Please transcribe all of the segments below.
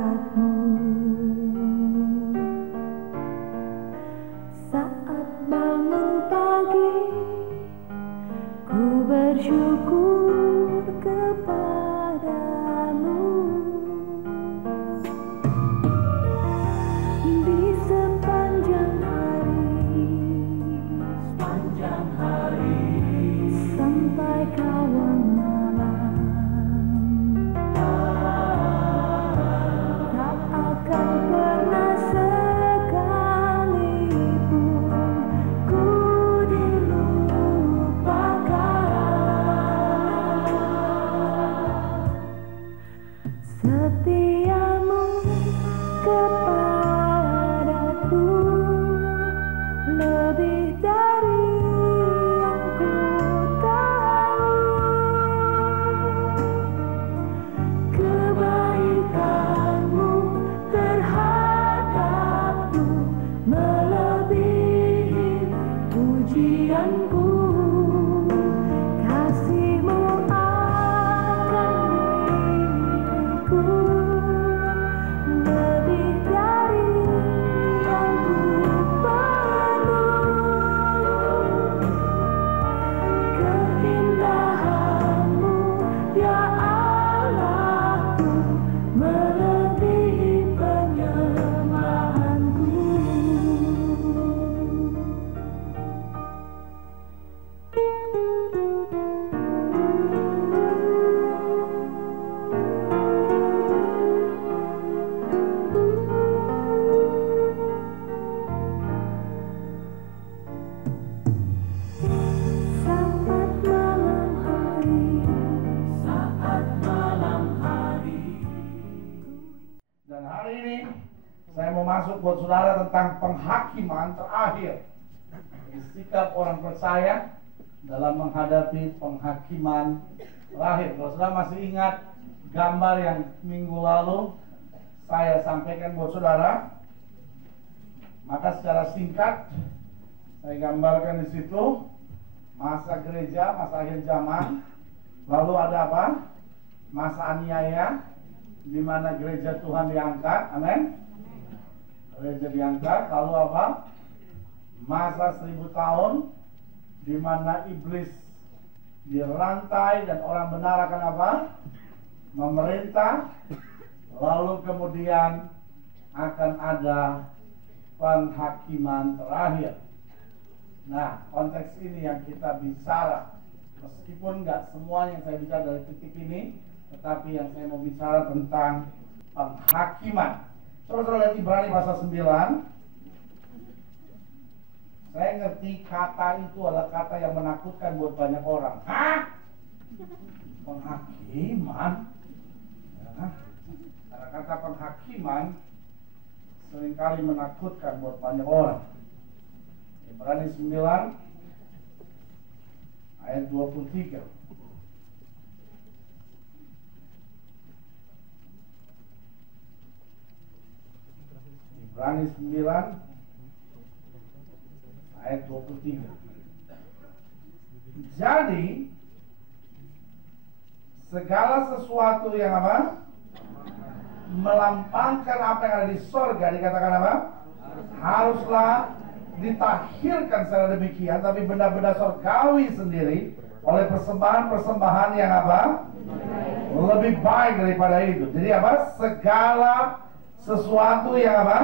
berkat-Mu. Saat bangun pagi, ku bersyukur kepadamu. Di sepanjang hari, sampai kawan malam, tak akan pernah sekalipun ku dilupakan. Setiamu kepadaku lebih dari yang ku tahu. Kebaikan-Mu terhadapku melebihi pujianku. Kasih-Mu akan diriku lebih dari yang ku perlu. Keindahan-Mu, ya Allahku, melebihi penyembahanku. Saat malam hari. Dan hari ini saya mau masuk buat saudara tentang penghakiman terakhir. Sikap orang percaya dalam menghadapi penghakiman terakhir. Kalau saudara masih ingat gambar yang minggu lalu saya sampaikan buat saudara, maka secara singkat saya gambarkan di situ masa gereja, masa akhir zaman. Lalu ada apa? Masa aniaya, di mana gereja Tuhan diangkat, amin. Gereja diangkat. Lalu apa? Masa 1000 tahun, di mana iblis dirantai dan orang benar akan apa? Memerintah. Lalu kemudian akan ada penghakiman terakhir. Nah, konteks ini yang kita bicara. Meskipun nggak semua yang saya bicara dari titik ini, tetapi yang saya mau bicara tentang penghakiman. Coba lihat Ibrani pasal 9. Saya ngerti kata itu adalah kata yang menakutkan buat banyak orang. Hah? Penghakiman? Ya, karena kata penghakiman seringkali menakutkan buat banyak orang. Ibrani 9 ayat 23. Ibrani 9 ayat 23. Jadi segala sesuatu yang apa? Melampangkan apa yang ada di sorga, dikatakan apa? Haruslah ditahirkan secara demikian, tapi benda-benda sorgawi sendiri oleh persembahan-persembahan yang apa? Lebih baik daripada itu. Jadi apa? Segala sesuatu yang apa?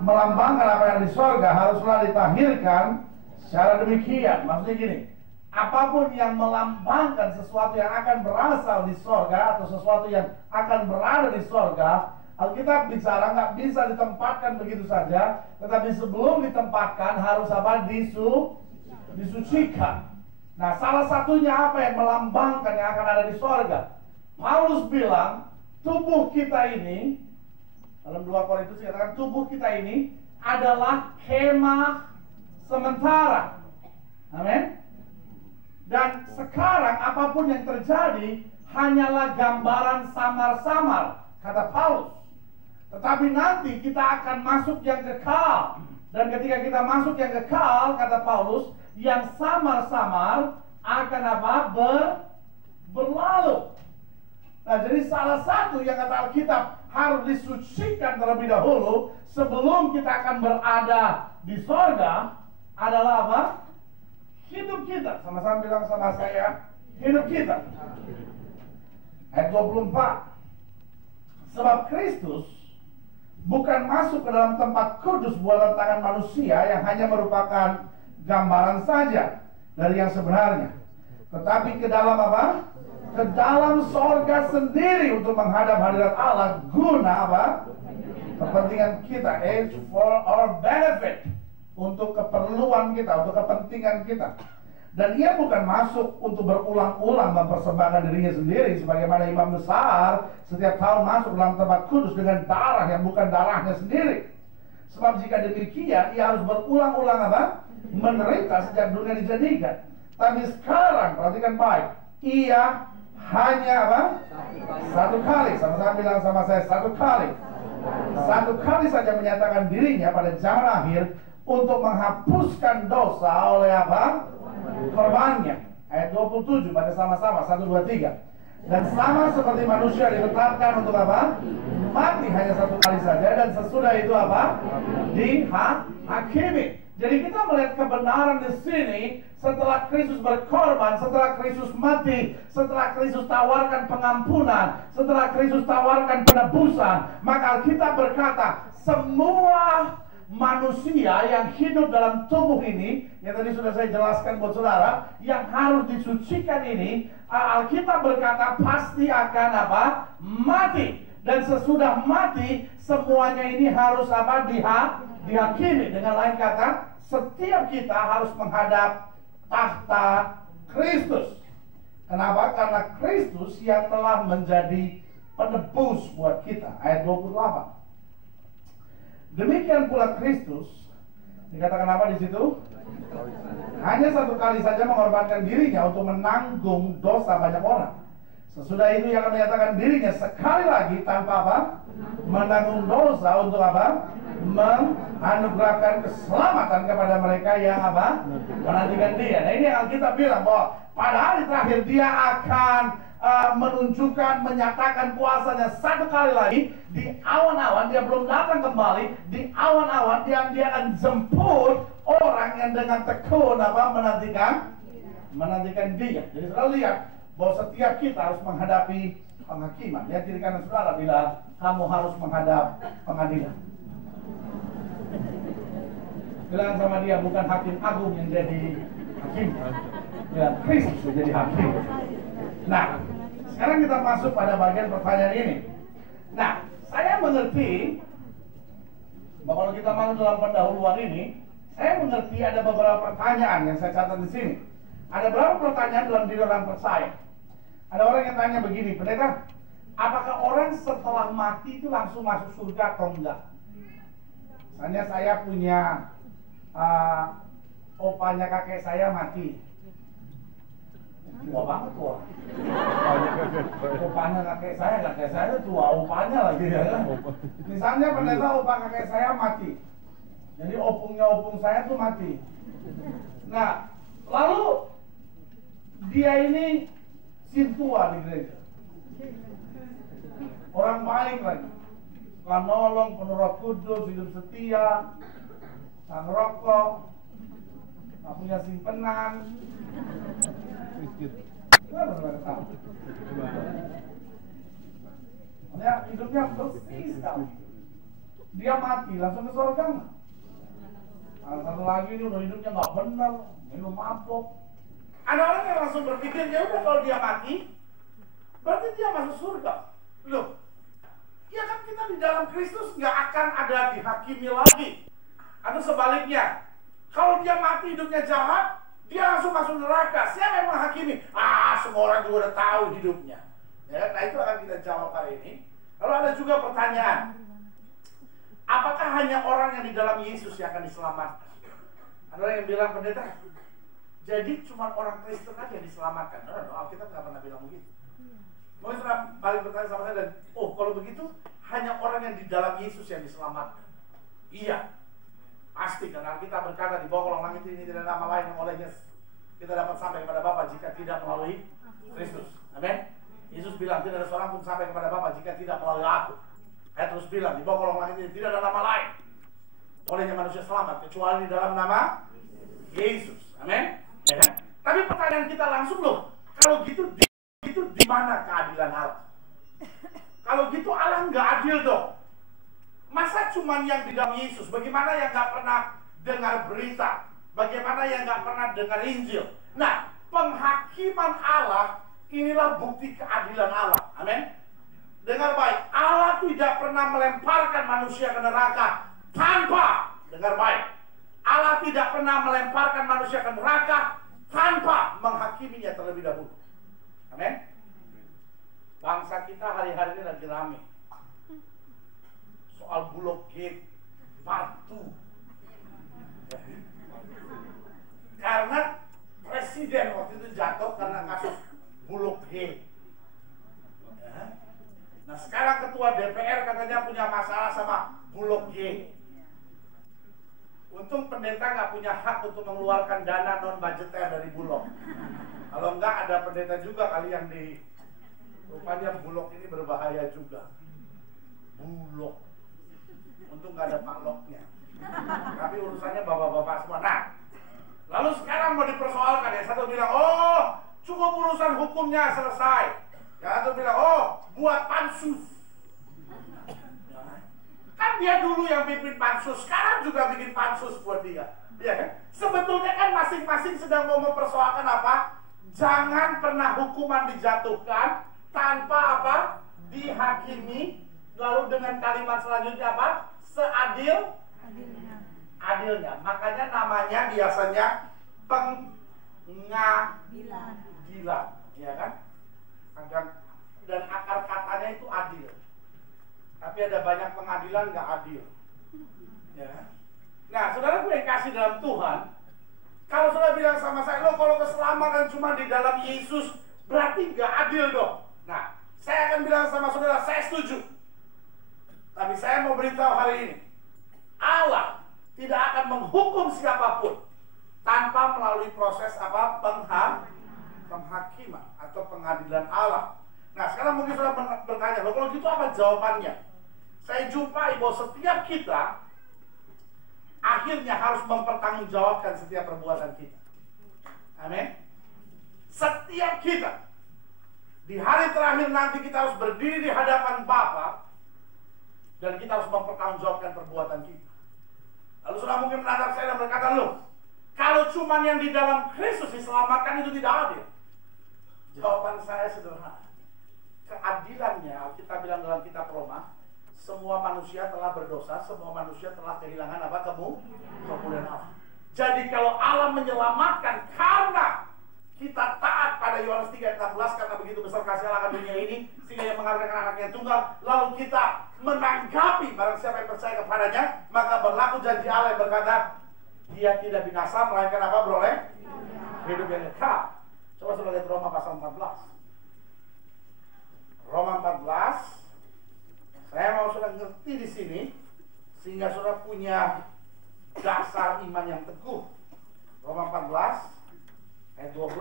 Melambangkan apa yang di sorga haruslah ditahirkan secara demikian. Maksudnya gini, apapun yang melambangkan sesuatu yang akan berasal di sorga atau sesuatu yang akan berada di sorga, Alkitab bicara nggak bisa ditempatkan begitu saja, tetapi sebelum ditempatkan harus apa? Disucikan. Nah, salah satunya apa yang melambangkan yang akan ada di sorga? Paulus bilang tubuh kita ini, dalam 2 Korintus dikatakan tubuh kita ini adalah kemah sementara. Amin. Dan sekarang apapun yang terjadi hanyalah gambaran samar-samar, kata Paulus. Tetapi nanti kita akan masuk yang kekal. Dan ketika kita masuk yang kekal, kata Paulus, yang samar-samar akan apa? Berlalu. Nah, jadi salah satu yang kata Alkitab harus disucikan terlebih dahulu sebelum kita akan berada di sorga adalah apa? Hidup kita. Sama-sama bilang sama saya, hidup kita. Ayat 24. Sebab Kristus bukan masuk ke dalam tempat kudus buatan tangan manusia yang hanya merupakan gambaran saja dari yang sebenarnya, tetapi ke dalam apa? Ke dalam sorga sendiri untuk menghadap hadirat Allah guna apa? Kepentingan kita, for our benefit, untuk keperluan kita, untuk kepentingan kita. Dan ia bukan masuk untuk berulang-ulang mempersembahkan dirinya sendiri sebagaimana imam besar setiap tahun masuk dalam tempat kudus dengan darah yang bukan darahnya sendiri. Sebab jika demikian, ia harus berulang-ulang apa? Menderita sejak dunia dijadikan. Tapi sekarang, perhatikan baik, ia hanya apa? Satu kali. Sama-sama bilang sama saya, satu kali. Satu kali saja menyatakan dirinya pada zaman akhir untuk menghapuskan dosa oleh apa? Korbannya. Ayat 27, baca sama-sama, 1, 2, 3. Dan sama seperti manusia ditetapkan untuk apa? Mati hanya satu kali saja, dan sesudah itu apa? Dihakimi. Jadi kita melihat kebenaran di sini setelah Kristus berkorban, setelah Kristus mati, setelah Kristus tawarkan pengampunan, setelah Kristus tawarkan penebusan, maka Alkitab berkata semua manusia yang hidup dalam tubuh ini, yang tadi sudah saya jelaskan buat saudara, yang harus disucikan ini, Alkitab berkata pasti akan apa? Mati. Dan sesudah mati, semuanya ini harus apa? Dihakimi. Dengan lain kata, setiap kita harus menghadap tahta Kristus. Kenapa? Karena Kristus yang telah menjadi penebus buat kita. Ayat 28. Demikian pula Kristus, dikatakan apa di situ? Hanya satu kali saja mengorbankan dirinya untuk menanggung dosa banyak orang. Sesudah itu ia akan menyatakan dirinya sekali lagi tanpa apa? Menanggung dosa untuk apa? Menganugerahkan keselamatan kepada mereka yang apa? Menantikan dia. Nah, ini Alkitab bilang bahwa pada hari terakhir dia akan menunjukkan, menyatakan kuasanya satu kali lagi di awan-awan. Dia belum datang kembali. Di awan-awan dia akan jemput orang yang dengan tekun apa? Menantikan dia. Jadi saudara lihat bahwa setiap kita harus menghadapi penghakiman. Lihat kiri kanan saudara bila kamu harus menghadap pengadilan. Bilang sama dia, bukan hakim agung yang jadi hakim, ya Kristus yang jadi hakim. Nah, sekarang kita masuk pada bagian pertanyaan ini. Nah, saya mengerti bahwa kalau kita masuk dalam pendahuluan ini, saya mengerti ada beberapa pertanyaan yang saya catat di sini. Ada beberapa pertanyaan dalam diri orang percaya. Ada orang yang tanya begini, pendeta, apakah orang setelah mati itu langsung masuk surga atau enggak? Misalnya saya punya opanya kakek saya mati. Tua banget tua. Opanya kakek saya tua, opanya lagi ya kan. Misalnya pendeta opa kakek saya mati. Jadi opungnya opung saya tuh mati. Nah, lalu dia ini sintua di gereja. Orang baik lagi. Suka nolong, penuh Roh Kudus, hidup setia, tak ngerokok, tak punya simpenan. Gimana mereka tahu? Ya, hidupnya bersih sekali. Dia mati, langsung ke surga. Nah, satu lagi ini udah hidupnya nggak benar, minum mabok. Ada orang yang langsung berpikir, ya udah kalau dia mati, berarti dia masuk surga. Loh, ya kan kita di dalam Kristus nggak akan ada dihakimi lagi. Atau sebaliknya, kalau dia mati hidupnya jahat, dia langsung masuk neraka. Siapa yang menghakimi? Semua orang juga udah tahu hidupnya. Ya, nah itu akan kita jawab hari ini. Lalu ada juga pertanyaan, apakah hanya orang yang di dalam Yesus yang akan diselamatkan? Ada orang yang bilang, pendeta, jadi cuma orang Kristen aja yang diselamatkan. Alkitab nggak pernah bilang begitu. Mungkin saudara balik bertanya sama saya dan, kalau begitu hanya orang yang di dalam Yesus yang diselamatkan. Iya, pasti karena kita berkata di bawah kolong langit ini tidak ada nama lain yang olehnya kita dapat sampai kepada Bapa jika tidak melalui Kristus. Amin. Yesus bilang tidak ada seorang pun sampai kepada Bapa jika tidak melalui aku. Saya terus bilang, di bawah kolong langit ini tidak ada nama lain olehnya manusia selamat kecuali di dalam nama Yesus. Amin. Ya kan? Tapi pertanyaan kita langsung, loh, kalau gitu di mana keadilan Allah? Kalau gitu Allah nggak adil dong. Masa cuman yang di dalam Yesus? Bagaimana yang nggak pernah dengar berita? Bagaimana yang nggak pernah dengar Injil? Nah, penghakiman Allah inilah bukti keadilan Allah. Amin. Dengar baik, Allah tidak pernah melemparkan manusia ke neraka tanpa, dengar baik, Allah tidak pernah melemparkan manusia ke neraka tanpa menghakiminya terlebih dahulu. Amin. Bangsa kita hari-hari ini lagi rame soal Bulog Gate Part 2. Karena presiden waktu itu jatuh karena kasus Bulog Gate. Nah, sekarang ketua DPR katanya punya masalah sama Bulog Gate. Untung pendeta nggak punya hak untuk mengeluarkan dana non budgeter dari Bulog. Kalau enggak ada pendeta juga kali yang di rupanya Bulog ini berbahaya juga. Bulog. Untung nggak ada Pak Loknya. Tapi urusannya bapak-bapak semua. Nah, lalu sekarang mau dipersoalkan ya. Satu bilang, oh cukup urusan hukumnya selesai. Yang satu bilang, oh buat pansus. Kan dia dulu yang bikin pansus, sekarang juga bikin pansus buat dia. Ya kan? Sebetulnya kan masing-masing sedang mau mempersoalkan apa? Jangan pernah hukuman dijatuhkan tanpa apa? Dihakimi. Lalu dengan kalimat selanjutnya apa? Adilnya. Makanya namanya biasanya pengadilan. Ya kan? Dan akar katanya itu adil. Tapi ada banyak pengadilan nggak adil. Ya. Nah, saudara gue yang kasih dalam Tuhan, kalau saudara bilang sama saya, lo kalau keselamatan cuma di dalam Yesus, berarti nggak adil dong. Nah, saya akan bilang sama saudara, saya setuju. Tapi saya mau beritahu hari ini, Allah tidak akan menghukum siapapun tanpa melalui proses apa? Penghakiman atau pengadilan Allah. Nah, sekarang mungkin saudara bertanya, lo kalau gitu apa jawabannya? Saya jumpai bahwa setiap kita akhirnya harus mempertanggungjawabkan setiap perbuatan kita. Amin. Setiap kita di hari terakhir nanti kita harus berdiri di hadapan Bapa dan kita harus mempertanggungjawabkan perbuatan kita. Lalu saudara mungkin menatap saya dan berkata, loh, kalau cuma yang di dalam Kristus diselamatkan itu tidak adil. Jawaban saya sederhana. Keadilannya, kita bilang dalam kitab Roma, semua manusia telah berdosa, semua manusia telah kehilangan apa? Kemuliaan Allah. Jadi kalau Allah menyelamatkan karena kita taat pada Yohanes 3:16, karena begitu besar kasih Allah akan dunia ini sehingga Ia mengaruniakan anaknya yang tunggal, lalu kita menanggapi barang siapa yang percaya kepadanya, maka berlaku janji Allah yang berkata, dia tidak binasa melainkan apa? Beroleh hidup yang kekal. Coba saudara lihat Roma pasal 14. Roma 14. Saya mau saudara ngerti di sini sehingga saudara punya dasar iman yang teguh. Roma 14 ayat 12.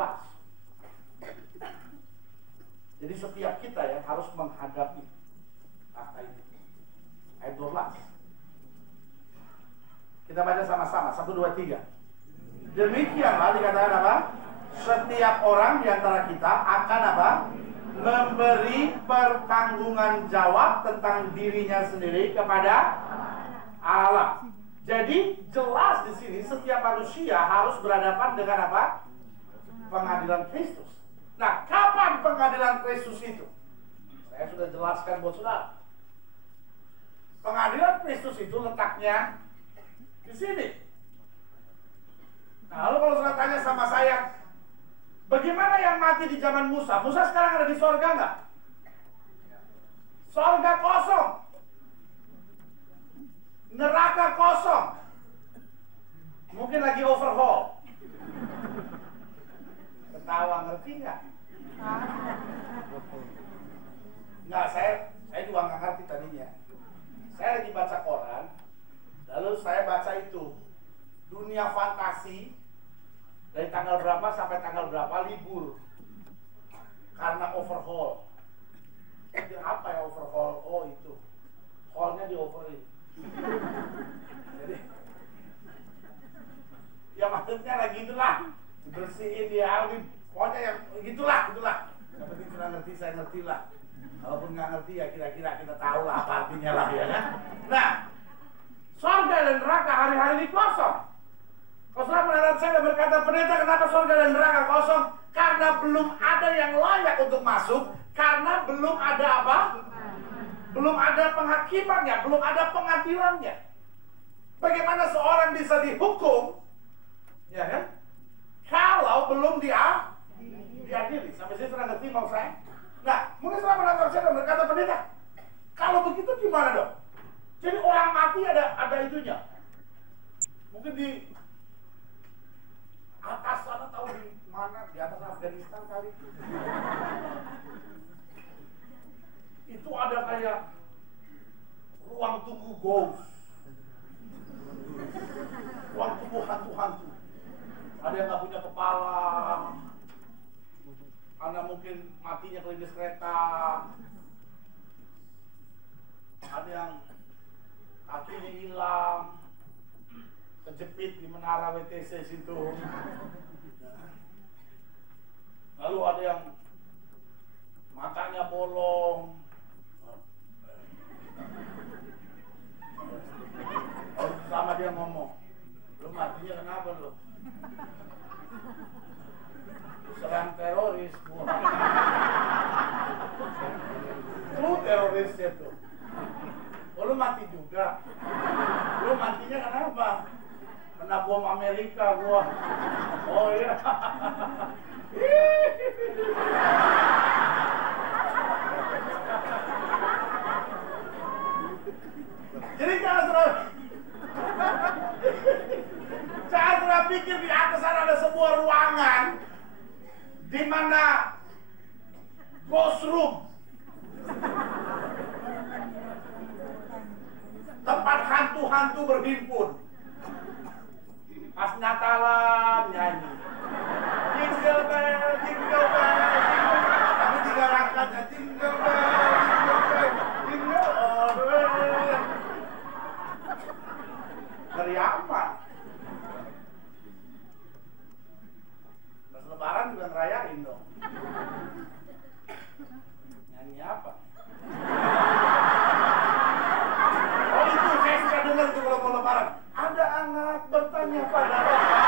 Jadi setiap kita ya harus menghadapi fakta itu. Ayat 12. Kita baca sama-sama. 1, 2, 3. Demikianlah dikatakan apa? Setiap orang di antara kita akan apa? Memberi pertanggungan jawab tentang dirinya sendiri kepada Allah. Jadi jelas di sini setiap manusia harus berhadapan dengan apa? Pengadilan Kristus. Nah, kapan pengadilan Kristus itu? Saya sudah jelaskan buat saudara. Pengadilan Kristus itu letaknya di sini. Nah, lalu kalau saudara tanya sama saya, bagaimana yang mati di zaman Musa? Musa sekarang ada di sorga nggak? Sorga kosong. Neraka kosong. Mungkin lagi overhaul. Ketawa, ngerti nggak? Nggak, saya juga nggak ngerti tadinya. Saya lagi baca koran, lalu saya baca itu dunia fantasi. Dari tanggal berapa sampai tanggal berapa libur karena overhaul. Jadi apa ya overhaul? Oh itu hari-hari ini kosong. Kalau saudara mendengar saya berkata, pendeta, kenapa surga dan neraka kosong? Karena belum ada yang layak untuk masuk. Karena belum ada apa? Belum ada penghakimannya, belum ada pengadilannya. Bagaimana seorang bisa dihukum, ya kan? Kalau belum diadili. Sampai sini sudah ngerti mau saya? Nah, mungkin saudara mendengar saya dan berkata, pendeta, kalau begitu gimana dong? Jadi orang mati ada itunya. Mungkin di atas sana, tahu di mana? Di atas Afghanistan kali. Itu ada kayak ruang tunggu ghost. Ruang tunggu hantu-hantu. Ada yang nggak punya kepala. Ada mungkin matinya kelindes kereta. Ada yang kakinya hilang, kejepit di menara WTC situ. Lalu ada yang matanya bolong. Sama dia ngomong, lu matinya kenapa lu? Serang teroris. Lu terorisnya tuh. Oh, lu mati juga. Lu matinya kenapa? Kena bom Amerika gua. Oh iya. Jadi jangan pikir di atas sana ada sebuah ruangan di mana ghost room, tempat hantu-hantu berhimpun. Pas Natalan nyanyi jingle bell, jingle bell, jingle bell. Tapi tiga rangkanya jingle bell, jingle bell, jingle all the way. Dari apa? Pas Lebaran juga ngerayain dong. Nyanyi apa? Oh itu saya suka dengar tuh kalau mau Lebaran. Ada anak bertanya pada Bapak.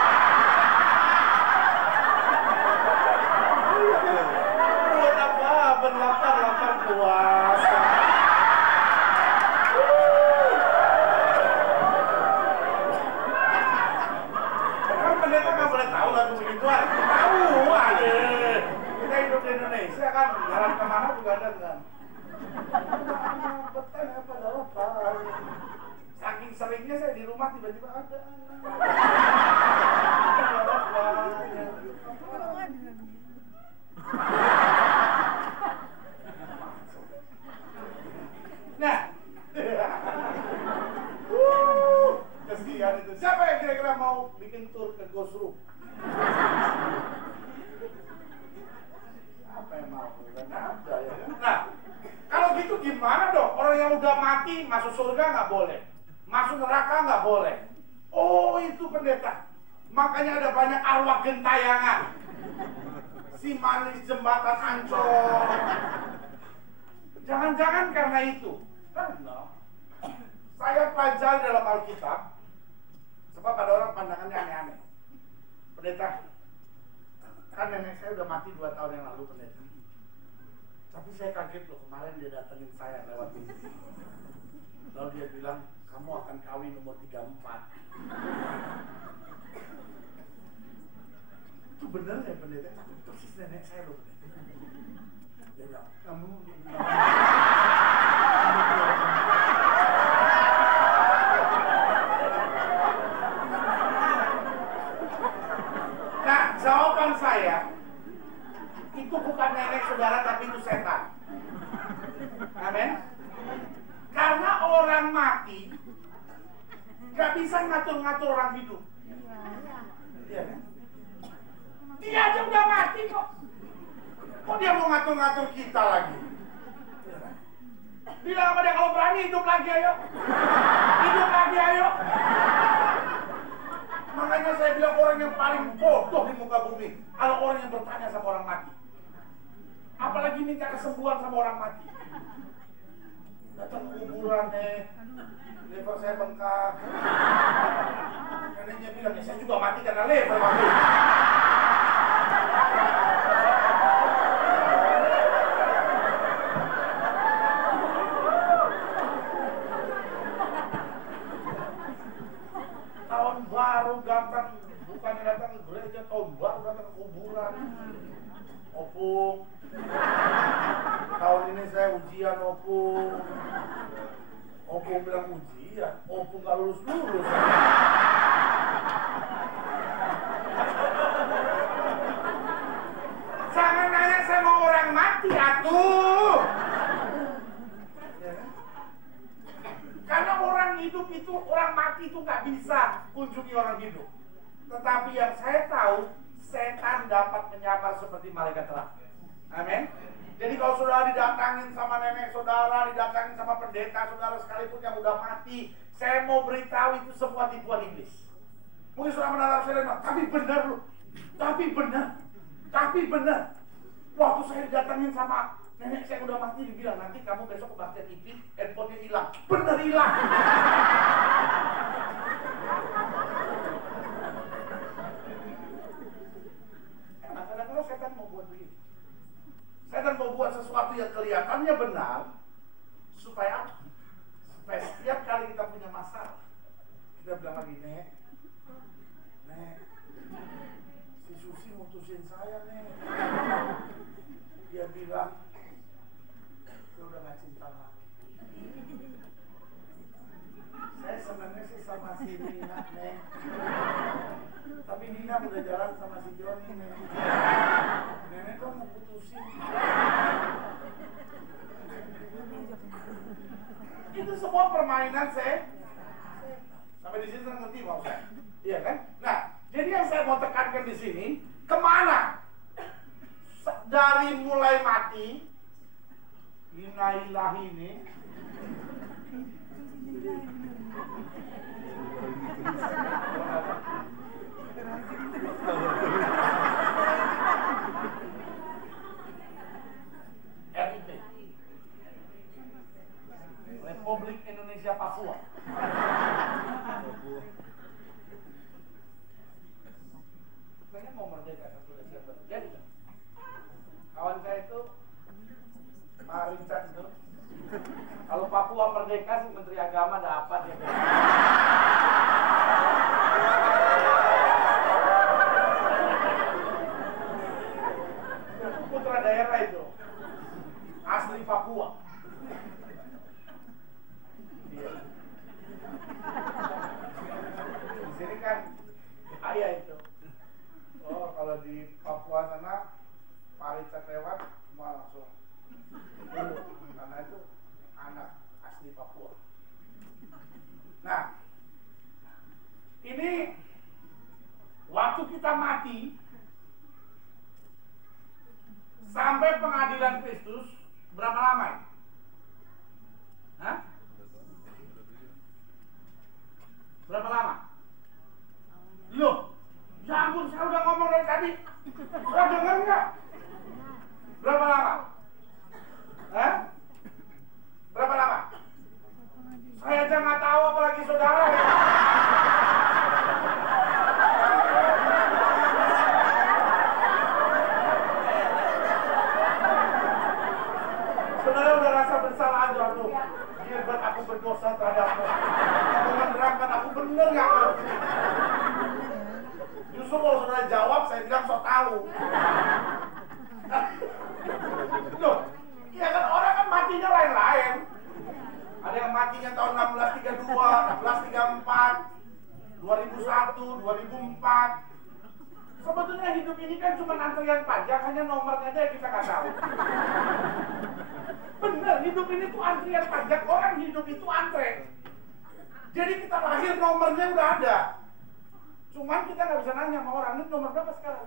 Buat apa? Berlapar-lapar puasa. Kan pendeta nggak boleh tahu lagu begituan. Tahu, aduh. Kita hidup di Indonesia kan, jalan kemana juga ada kan. Anak bertanya pada Bapak. Saking seringnya saya di rumah tiba-tiba ada. Nah, kesian itu. Siapa yang kira-kira mau bikin tur ke Ghost Room? Siapa yang mau? Bukan ada ya. Nah, kalau gitu gimana dong? Orang yang udah mati masuk surga nggak boleh, masuk neraka nggak boleh. Oh itu pendeta. Makanya ada banyak arwah gentayangan. Si manis jembatan Ancol. Jangan-jangan karena itu. Karena saya pelajari dalam Alkitab. Sebab ada orang pandangannya aneh-aneh. Pendeta, kan nenek saya udah mati 2 tahun yang lalu, pendeta. Tapi saya kaget loh, kemarin dia datengin saya lewat ini. Lalu dia bilang, kamu akan kawin umur 34. Itu bener ya pendeta? Tapi persis nenek saya loh, pendeta. Dia bilang, kamu nah, jawaban saya, itu bukan nenek saudara, tapi itu setan. Amin. Karena orang mati gak bisa ngatur-ngatur orang hidup. Iya kan? Dia aja udah mati kok. Kok dia mau ngatur-ngatur kita lagi? Iya kan? Bilang sama dia, kalau berani hidup lagi ayo. Hidup lagi ayo. Makanya saya bilang orang yang paling bodoh di muka bumi, kalau orang yang bertanya sama orang mati. Apalagi minta kesembuhan sama orang mati. Datang ke kuburan lever saya bengkak. baru datang, bukannya datang ke gereja, tahun baru datang ke kuburan. Opung, tahun ini saya ujian Opung. Opung bilang ujian, Opung gak lulus-lulus. Jangan nanya sama orang mati, atuh. Karena orang hidup itu, orang mati itu gak bisa kunjungi orang hidup. Tetapi yang saya tahu, setan dapat menyamar seperti malaikat terang. Amin. Jadi kalau saudara didatangin sama nenek saudara, didatangin sama pendeta saudara sekalipun yang udah mati, saya mau beritahu itu semua tipuan iblis. Mungkin saudara menaruh saya bilang, tapi benar lu, tapi benar. Waktu saya didatangin sama nenek saya udah mati, dibilang nanti kamu besok kebaktian TV, handphonenya hilang. Bener hilang. Kadang-kadang setan mau buat begini. Setan mau buat sesuatu yang kelihatannya benar, supaya setiap kali kita punya masalah, kita bilang lagi, Nek, si Susi mutusin saya, Nek. Dia bilang, dia udah gak cinta lagi. Saya senangnya sih sama si Nina, Nek. Tapi Nina udah jalan sama si Joni, Nek. Nenek kok mau putusin. Itu semua permainan saya. Sampai di sini ngerti mau saya. Iya kan? Nah, jadi yang saya mau tekankan di sini, kemana? Dari mulai mati, innalillahi ini, RIP, Republik Indonesia Papua. Kayaknya mau merdeka 1 Desember. Jadi kawan saya itu Pak Richard itu, kalau Papua merdeka sih Menteri Agama dapat ya. Putra daerah itu asli Papua. Iya. Di sini kan ayah itu. Oh, kalau di Papua sana Pak Richard lewat semua langsung karena itu anak asli Papua. Nah, ini waktu kita mati sampai pengadilan Kristus berapa lama ini? Hah? Berapa lama? Loh, ya ampun, saya udah ngomong dari tadi. Sudah dengar nggak? Berapa lama? Hah? Berapa lama? Saya aja nggak tahu, apalagi saudara. Saudara udah rasa bersalah aja tuh. Biar aku berdosa terhadapmu. Kamu menerangkan aku bener nggak? Justru kalau saudara jawab, saya bilang sok tahu. Loh, iya kan orang kan matinya lain-lain. Ada yang matinya tahun 1632, 1634, 2001, 2004. Sebetulnya hidup ini kan cuma antrian pajak, hanya nomornya aja yang kita nggak tahu. Bener, hidup ini tuh antrian pajak, orang hidup itu antre. Jadi kita lahir nomornya udah ada. Cuman kita nggak bisa nanya sama orang, ini nomor berapa sekarang?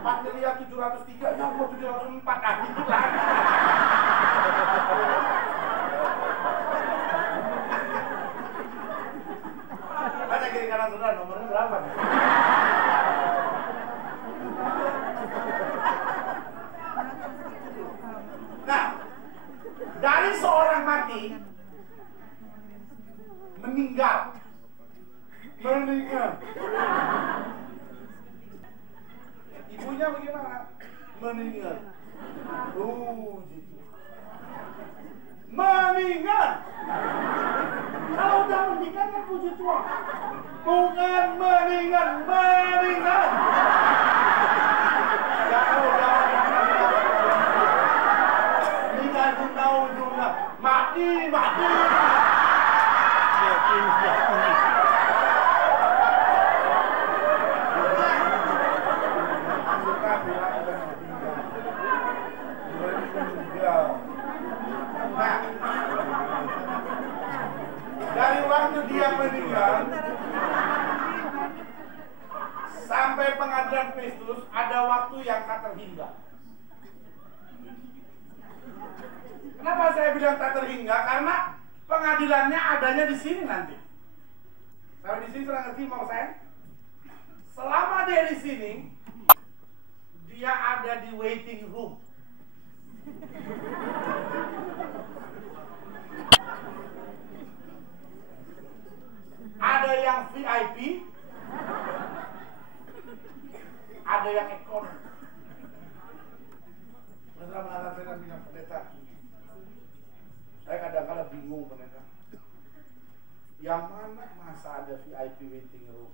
4.703, ya mau 704, nah dikit lagi. Tanya kiri kanan saudara, nomornya berapa? Nah, dari seorang mati meninggal. Ibunya bagaimana? Meninggal. Gitu. Meninggal. Kalau udah mendingan kan puji Tuhan. Bukan mendingan, mendingan. Ya udah. Mendingan juga. Mati. Dari waktu dia meninggal sampai pengadilan Kristus ada waktu yang tak terhingga. Kenapa saya bilang tak terhingga? Karena pengadilannya adanya di sini nanti. Sampai di sini sudah ngerti mau saya? Selama dia di sini, dia ada di waiting room. Ada yang VIP, ada yang ekonomi. Setelah mengatakan saya bilang pendeta, saya kadang-kadang bingung pendeta. Yang mana masa ada VIP waiting room?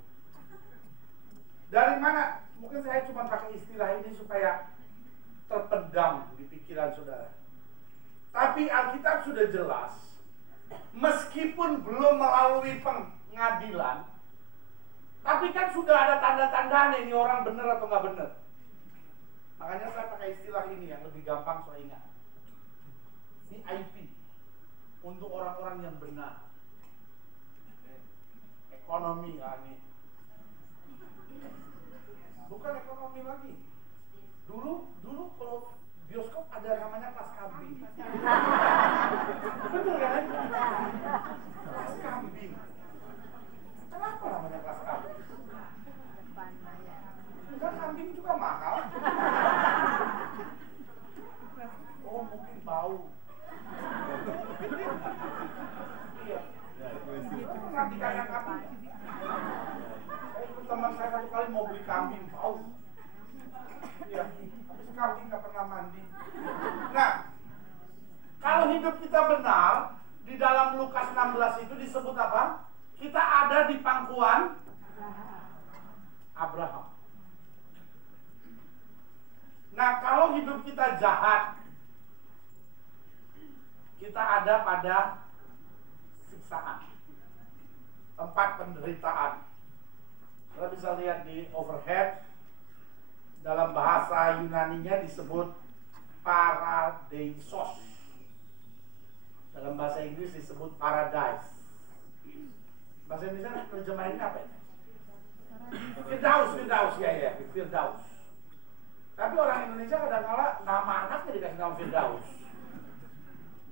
Dari mana? Mungkin saya cuma pakai istilah ini supaya terpendam di pikiran saudara. Tapi Alkitab sudah jelas, meskipun belum melalui pengadilan, tapi kan sudah ada tanda-tandanya ini orang benar atau nggak benar. Makanya saya pakai istilah ini yang lebih gampang saya ingat. VIP untuk orang-orang yang benar. Ekonomi ini. Bukan ekonomi lagi. Dulu kalau bioskop ada namanya kelas kambing. Betul kan? Kelas kambing. Kenapa namanya kelas kambing? Kan kambing juga mahal. Oh mungkin bau. Iya. Nanti kayak kambing. Saya ikut teman saya satu kali mau beli kambing bau. Iya. Habis kambing nggak pernah mandi. Nah, kalau hidup kita benar di dalam Lukas 16 itu disebut apa? Kita ada di pangkuan Abraham. Nah, kalau hidup kita jahat, kita ada pada siksaan, tempat penderitaan. Kita bisa lihat di overhead, dalam bahasa Yunaninya disebut paradeisos. Dalam bahasa Inggris disebut paradise. Bahasa Indonesia terjemahinnya apa ya? Firdaus, ya, Firdaus. Tapi orang Indonesia kadang-kala nama anaknya dikasih nama Firdaus.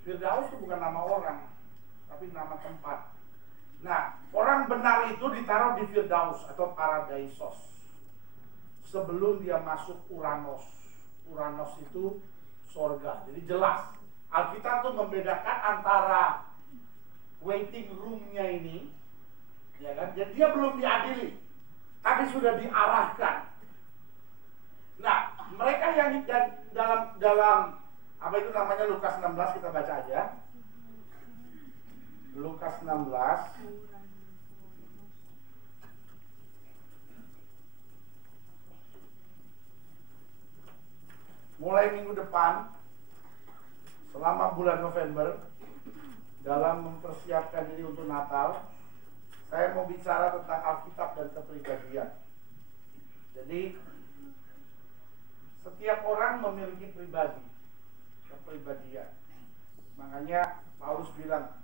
Firdaus itu bukan nama orang, tapi nama tempat. Nah, orang benar itu ditaruh di Firdaus atau paradeisos sebelum dia masuk Uranos. Uranos itu sorga. Jadi jelas Alkitab tuh membedakan antara waiting room-nya ini, ya kan? Jadi dia belum diadili, tapi sudah diarahkan. Nah, mereka yang dalam apa itu namanya Lukas 16 kita baca aja. Lukas 16 mulai minggu depan selama bulan November dalam mempersiapkan diri untuk Natal, saya mau bicara tentang Alkitab dan kepribadian. Jadi setiap orang memiliki kepribadian. Makanya Paulus bilang,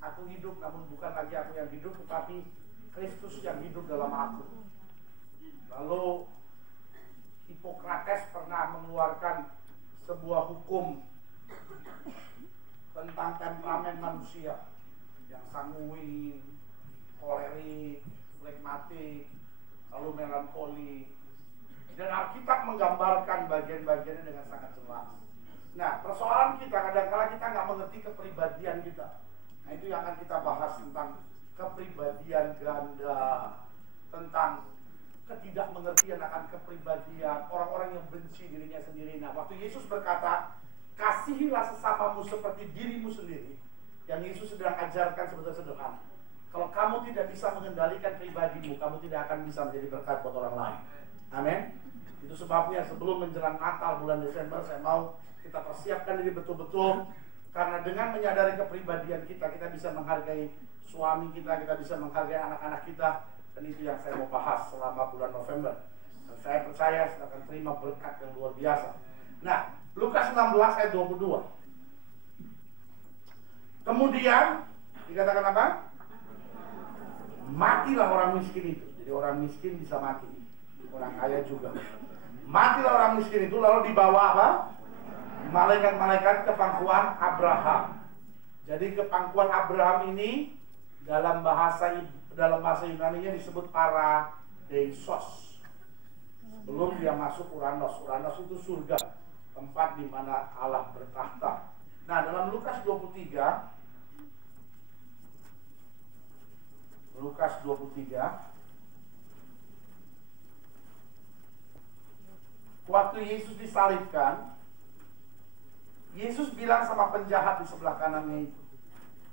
aku hidup namun bukan lagi aku yang hidup, tetapi Kristus yang hidup dalam aku. Lalu Hipokrates pernah mengeluarkan sebuah hukum tentang temperamen manusia yang sanguin, kolerik, flegmatik, lalu melankoli. Dan Alkitab menggambarkan bagian-bagiannya dengan sangat jelas. Nah, persoalan kita kadang-kala kita nggak mengerti kepribadian kita. Nah, itu yang akan kita bahas tentang kepribadian ganda, tentang ketidakmengertian akan kepribadian orang-orang yang benci dirinya sendiri. Nah, waktu Yesus berkata, kasihilah sesamamu seperti dirimu sendiri, yang Yesus sedang ajarkan sebetulnya sederhana. Kalau kamu tidak bisa mengendalikan pribadimu, kamu tidak akan bisa menjadi berkat buat orang lain. Amin. Itu sebabnya sebelum menjelang Natal bulan Desember, saya mau kita persiapkan diri betul-betul. Karena dengan menyadari kepribadian kita, kita bisa menghargai suami kita, kita bisa menghargai anak-anak kita. Dan itu yang saya mau bahas selama bulan November. Dan saya percaya saya akan terima berkat yang luar biasa. Nah, Lukas 16 ayat 22. Kemudian dikatakan apa? Matilah orang miskin itu. Jadi orang miskin bisa mati, orang kaya juga. Matilah orang miskin itu, lalu dibawa apa? Malaikat-malaikat ke pangkuan Abraham. Jadi ke pangkuan Abraham ini dalam bahasa Yunani-nya disebut paradeisos. Sebelum dia masuk Uranos. Uranos itu surga, tempat di mana Allah bertahta. Nah, dalam Lukas 23, waktu Yesus disalibkan, Yesus bilang sama penjahat di sebelah kanannya itu.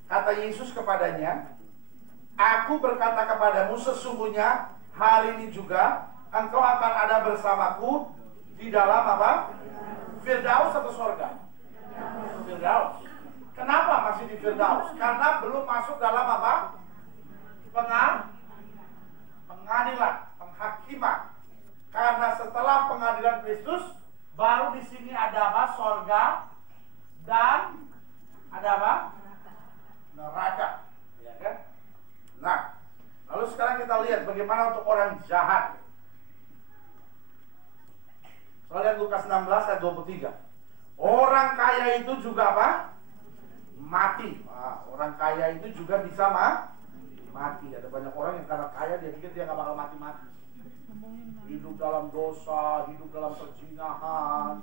Kata Yesus kepadanya, "Aku berkata kepadamu, sesungguhnya hari ini juga engkau akan ada bersamaku di dalam apa? Firdaus atau sorga?" Firdaus. Kenapa masih di Firdaus? Karena belum masuk dalam apa? Pengadilan, penghakiman. Karena setelah pengadilan Kristus, baru di sini ada apa? Sorga dan ada apa? Neraka. Ya kan? Nah, lalu sekarang kita lihat bagaimana untuk orang jahat. Kita lihat Lukas 16 ayat 23. Orang kaya itu juga apa? Mati. Nah, orang kaya itu juga bisa mati. Ada banyak orang yang karena kaya dia pikir dia nggak bakal mati-mati. Hidup dalam dosa, hidup dalam perzinahan,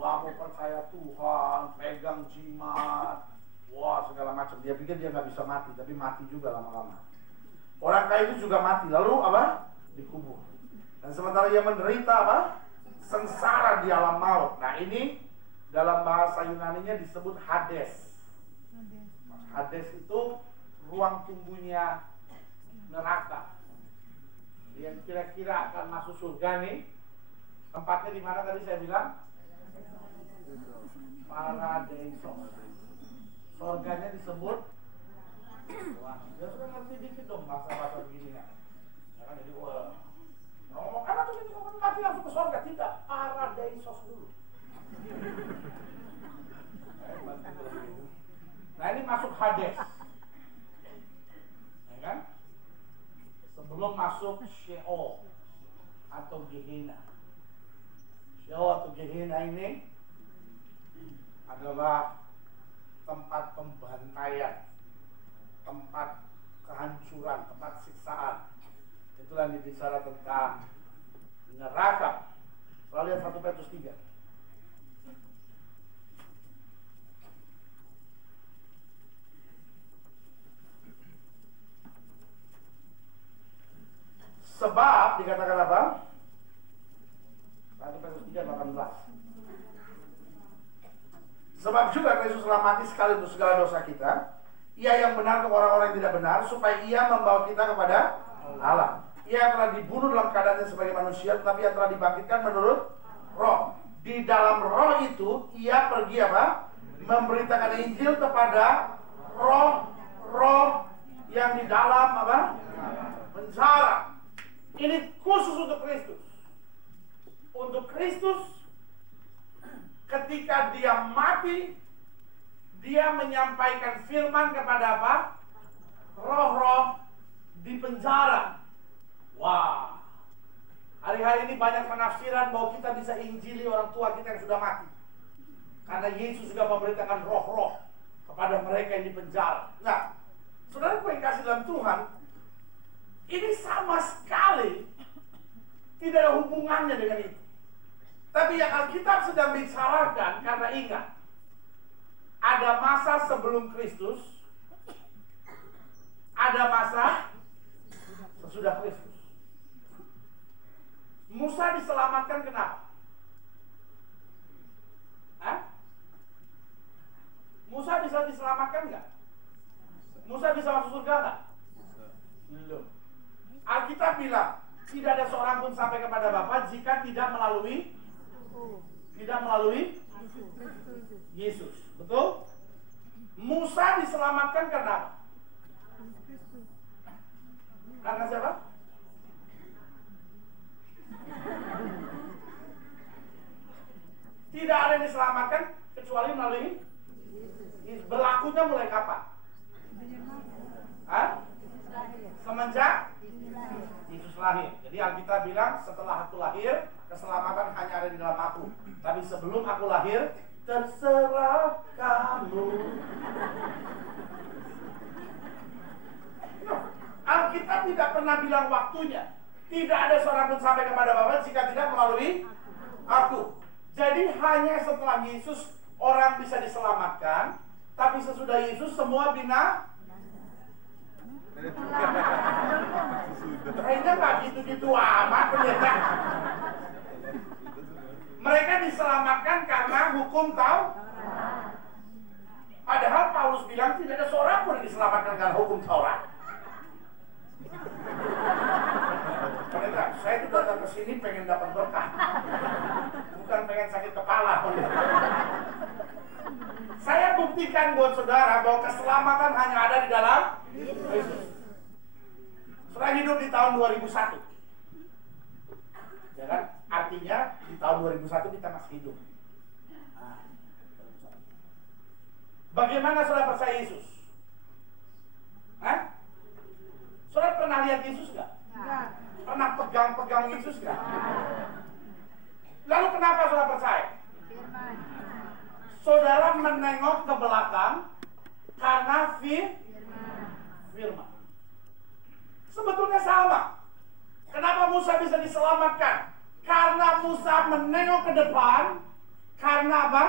wah mau percaya Tuhan, pegang jimat, wah segala macam. Dia pikir dia nggak bisa mati, tapi mati juga lama-lama. Orang kaya itu juga mati, lalu apa? Dikubur. Dan sementara ia menderita apa? Sengsara di alam maut. Nah ini dalam bahasa Yunani-nya disebut Hades. Hades itu ruang tunggunya neraka. Yang kira-kira akan masuk surga nih, tempatnya di mana tadi saya bilang? Paradeisos. Surganya disebut. Wah, dia sudah ngerti dikit dong bahasa-bahasa begini ya. Jangan jadi ngomong kan atau jadi ngomong mati langsung ke surga, tidak. Paradeisos dulu. Nah ini masuk Hades, ya kan? Sebelum masuk Sheol atau Gehenna. Sheol atau Gehenna ini adalah tempat pembantaian, tempat kehancuran, tempat siksaan. Itulah yang dibicara tentang neraka. Lalu lihat 1 Petrus 3. Sebab dikatakan apa? 1 Petrus 3:18. Sebab juga Kristus telah mati sekali untuk segala dosa kita, Ia yang benar untuk orang-orang yang tidak benar, supaya Ia membawa kita kepada Allah. Ia telah dibunuh dalam keadaannya sebagai manusia, tetapi Ia telah dibangkitkan menurut Roh. Di dalam Roh itu Ia pergi apa? Memberitakan Injil kepada roh-roh yang di dalam apa? Penjara. Ini khusus untuk Kristus. Untuk Kristus, ketika dia mati, dia menyampaikan firman kepada apa? Roh-roh di penjara. Wah, hari-hari ini banyak penafsiran bahwa kita bisa injili orang tua kita yang sudah mati, karena Yesus juga memberitakan roh-roh kepada mereka yang di penjara. Nah, saudara yang kasih dalam Tuhan, ini sama sekali tidak ada hubungannya dengan itu. Tapi yang Alkitab sedang bicarakan, karena ingat, ada masa sebelum Kristus, ada masa sesudah Kristus. Musa diselamatkan kenapa? Hah? Musa bisa diselamatkan nggak? tidak ada seorang pun sampai kepada Bapa jika tidak melalui Yesus. Betul? Musa diselamatkan karena apa? Karena siapa? Tidak ada yang diselamatkan kecuali melalui Yesus. Berlakunya mulai kapan? Hah? Semenjak Yesus lahir. Jadi Alkitab bilang setelah aku lahir, keselamatan hanya ada di dalam aku. Tapi sebelum aku lahir, terserah kamu. No, Alkitab tidak pernah bilang waktunya. Tidak ada seorang pun sampai kepada Bapa jika tidak melalui aku. Jadi hanya setelah Yesus orang bisa diselamatkan. Tapi sesudah Yesus semua bina. Kayaknya nggak gitu-gitu amat pendeta. Mereka diselamatkan karena hukum Taurat. Padahal Paulus bilang tidak ada seorang pun yang diselamatkan karena hukum Taurat. Pendeta, saya tuh datang ke sini pengen dapat berkah, bukan pengen sakit kepala. Saya buktikan buat saudara bahwa keselamatan hanya ada di dalam Yesus. Saya hidup di tahun 2001. Ya kan? Artinya di tahun 2001 kita masih hidup. Nah, bagaimana saudara percaya Yesus? Hah? Saudara pernah lihat Yesus nggak? Enggak. Pernah pegang Yesus nggak? Lalu kenapa saudara percaya? Saudara menengok ke belakang karena firman. Sebetulnya sama. Kenapa Musa bisa diselamatkan? Karena Musa menengok ke depan. Karena apa?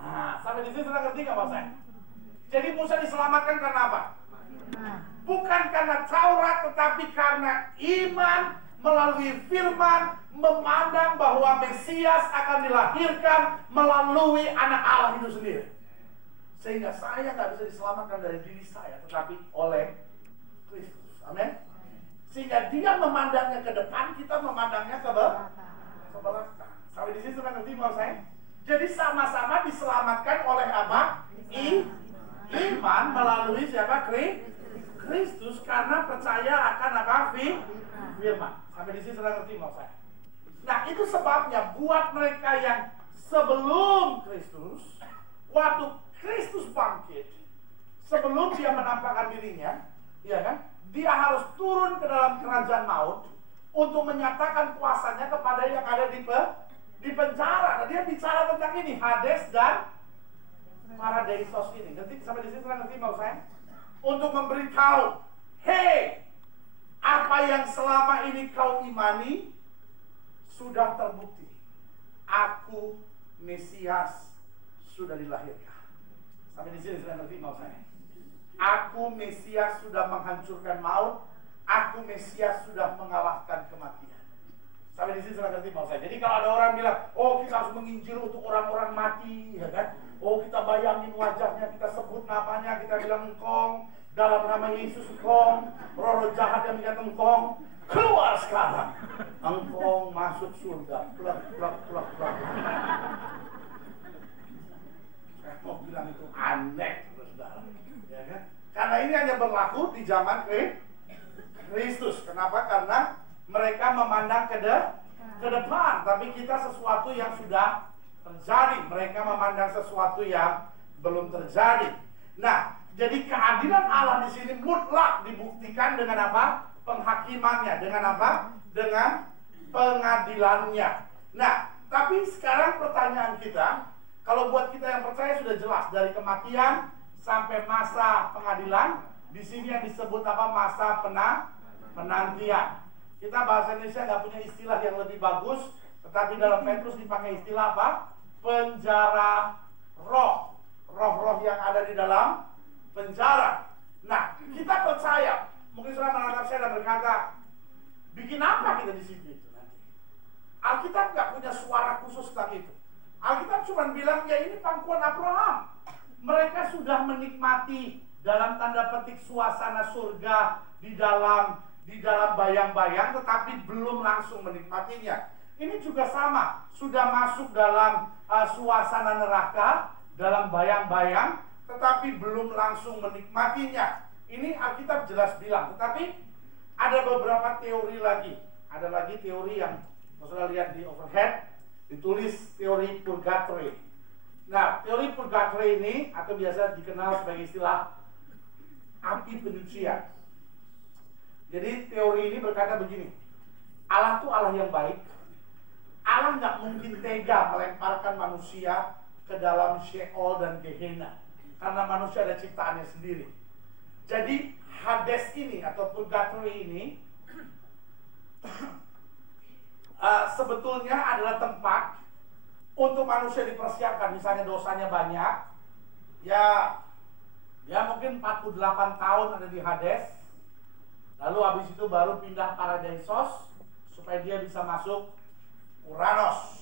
Nah, sampai di sini sudah ngerti nggak Pak saya? Jadi Musa diselamatkan karena apa? Bukan karena Taurat, tetapi karena iman melalui firman, memandang bahwa Mesias akan dilahirkan melalui anak Allah itu sendiri. Sehingga saya nggak bisa diselamatkan dari diri saya, tetapi oleh Kristus. Amin. Sehingga dia memandangnya ke depan, kita memandangnya ke belakang. Sampai di sini sudah ngerti mau saya? Jadi sama-sama diselamatkan oleh apa? Iman melalui siapa? Kristus, karena percaya akan apa? Firman. Sampai di sini sudah ngerti mau saya? Nah, itu sebabnya buat mereka yang sebelum Kristus, waktu Kristus bangkit, sebelum dia menampakkan dirinya, ya kan? Dia harus turun ke dalam kerajaan maut untuk menyatakan kuasanya kepada yang ada di penjara. Nah, dia bicara tentang ini, Hades dan Paradeisos ini. Ngerti? Sampai di sini sudah ngerti mau saya? Untuk memberitahu, hey, apa yang selama ini kau imani sudah terbukti. Aku Mesias sudah dilahirkan. Sampai di sini sudah ngerti mau saya? Aku Mesias sudah menghancurkan maut. Aku Mesias sudah mengalahkan kematian. Sampai di sini sudah ngerti mau saya? Jadi kalau ada orang bilang, oh kita harus menginjil untuk orang-orang mati, ya kan? Oh kita bayangin wajahnya, kita sebut namanya, kita bilang engkong, dalam nama Yesus engkong, roh jahat yang menjadi engkong, keluar sekarang. Engkong masuk surga. Plak. Saya mau bilang itu aneh, saudara. Ya kan? Karena ini hanya berlaku di zaman Kristus. Kenapa? Karena mereka memandang ke depan, tapi kita sesuatu yang sudah terjadi. Mereka memandang sesuatu yang belum terjadi. Nah, jadi keadilan Allah di sini mutlak dibuktikan dengan apa? Penghakimannya. Dengan apa? Dengan pengadilannya. Nah, tapi sekarang pertanyaan kita, kalau buat kita yang percaya sudah jelas dari kematian sampai masa pengadilan. Di sini yang disebut apa? Masa penantian. Kita bahasa Indonesia nggak punya istilah yang lebih bagus, tetapi dalam Petrus dipakai istilah apa? Penjara roh. Roh-roh yang ada di dalam penjara. Nah, kita percaya. Mungkin saudara menatap saya dan berkata, bikin apa kita di situ itu nanti? Alkitab nggak punya suara khusus tentang itu. Alkitab cuma bilang, ya ini pangkuan Abraham. Mereka sudah menikmati dalam tanda petik suasana surga di dalam di dalam bayang-bayang tetapi belum langsung menikmatinya. Ini juga sama, sudah masuk dalam suasana neraka, dalam bayang-bayang tetapi belum langsung menikmatinya. Ini Alkitab jelas bilang. Tetapi ada beberapa teori lagi. Ada lagi teori yang saudara lihat di overhead, ditulis teori purgatory. Nah, teori purgatory ini atau biasa dikenal sebagai istilah api penyucian. Jadi teori ini berkata begini, Allah itu Allah yang baik. Allah nggak mungkin tega melemparkan manusia ke dalam Sheol dan Gehenna, karena manusia ada ciptaannya sendiri. Jadi Hades ini atau purgatory ini sebetulnya adalah tempat untuk manusia dipersiapkan. Misalnya dosanya banyak, ya mungkin 48 tahun ada di Hades, lalu habis itu baru pindah Paradisos supaya dia bisa masuk Uranos.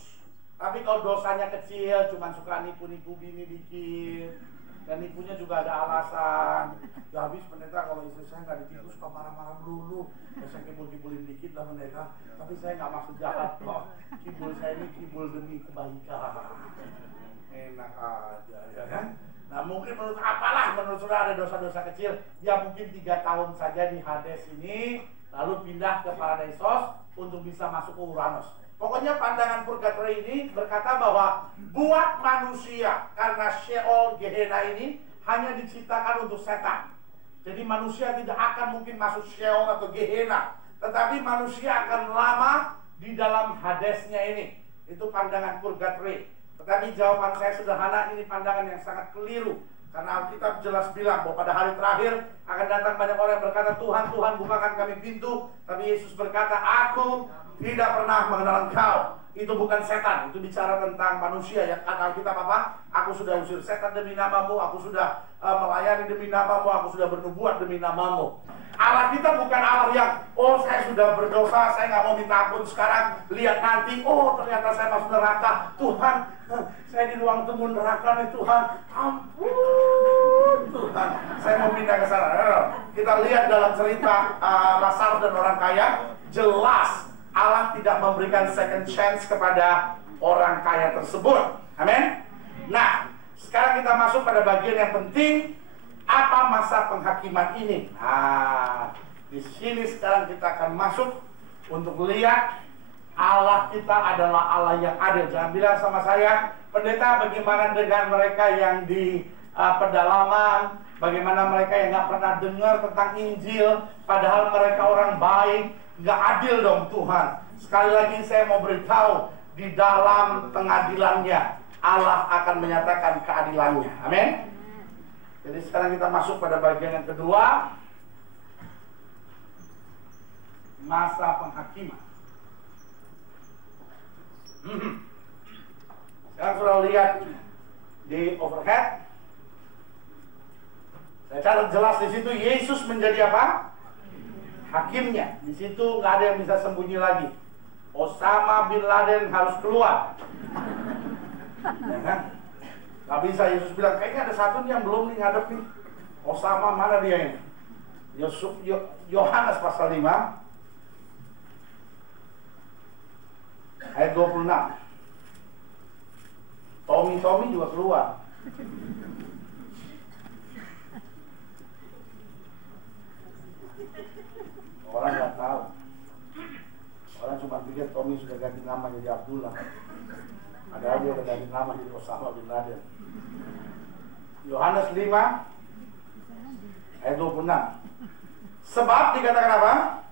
Tapi kalau dosanya kecil, cuma suka nipu-nipu bini dikit, dan nipunya juga ada alasan. Ya habis pendeta, kalau istri saya nggak ditipu suka marah-marah melulu. Ya saya kibul-kibulin dikit lah pendeta, tapi saya nggak maksud jahat kok. Kibul saya ini kibul demi kebaikan. Enak aja ya kan. Nah mungkin menurut saudara ada dosa-dosa kecil, ya mungkin 3 tahun saja di Hades ini, lalu pindah ke Paradisos untuk bisa masuk ke Uranos. Pokoknya pandangan purgatory ini berkata bahwa buat manusia, karena Sheol Gehenna ini hanya diciptakan untuk setan. Jadi manusia tidak akan mungkin masuk Sheol atau Gehenna, tetapi manusia akan lama di dalam Hadesnya ini. Itu pandangan purgatory. Tetapi jawaban saya sederhana, ini pandangan yang sangat keliru. Karena Alkitab jelas bilang bahwa pada hari terakhir akan datang banyak orang yang berkata, Tuhan, Tuhan, bukakan kami pintu. Tapi Yesus berkata, Aku tidak pernah mengenal engkau. Itu bukan setan, itu bicara tentang manusia. Yang kata Alkitab apa? Aku sudah usir setan demi namamu, aku sudah melayani demi namamu, aku sudah bernubuat demi namamu. Allah kita bukan Allah yang, oh saya sudah berdosa, saya nggak mau minta ampun sekarang, lihat nanti, oh ternyata saya masuk neraka, Tuhan, saya di ruang tunggu neraka nih Tuhan, ampun Tuhan, saya mau pindah ke sana. Kita lihat dalam cerita Lazarus dan orang kaya, jelas Allah tidak memberikan second chance kepada orang kaya tersebut. Amin. Nah, sekarang kita masuk pada bagian yang penting. Apa masa penghakiman ini? Nah, di sini sekarang kita akan masuk untuk lihat Allah kita adalah Allah yang adil. Jangan bilang sama saya, pendeta, bagaimana dengan mereka yang di pedalaman, bagaimana mereka yang nggak pernah dengar tentang Injil, padahal mereka orang baik. Nggak adil dong Tuhan. Sekali lagi saya mau beritahu, di dalam pengadilannya Allah akan menyatakan keadilannya. Amin. Jadi sekarang kita masuk pada bagian yang kedua, masa penghakiman. Sekarang sudah lihat di overhead, saya catat jelas di situ Yesus menjadi apa? Hakimnya. Di situ nggak ada yang bisa sembunyi lagi. Osama bin Laden harus keluar. Ya kan? Gak bisa, Yesus bilang, kayaknya ada satu nih yang belum nih ngadep nih. Osama mana dia ini? Yohanes pasal 5 ayat 26. Tommy juga keluar. Orang nggak tahu. Orang cuma pikir Tommy sudah ganti nama jadi Abdullah. Ada aja udah ganti nama jadi Osama bin Laden. Yohanes 5 ayat 26. Sebab dikatakan apa?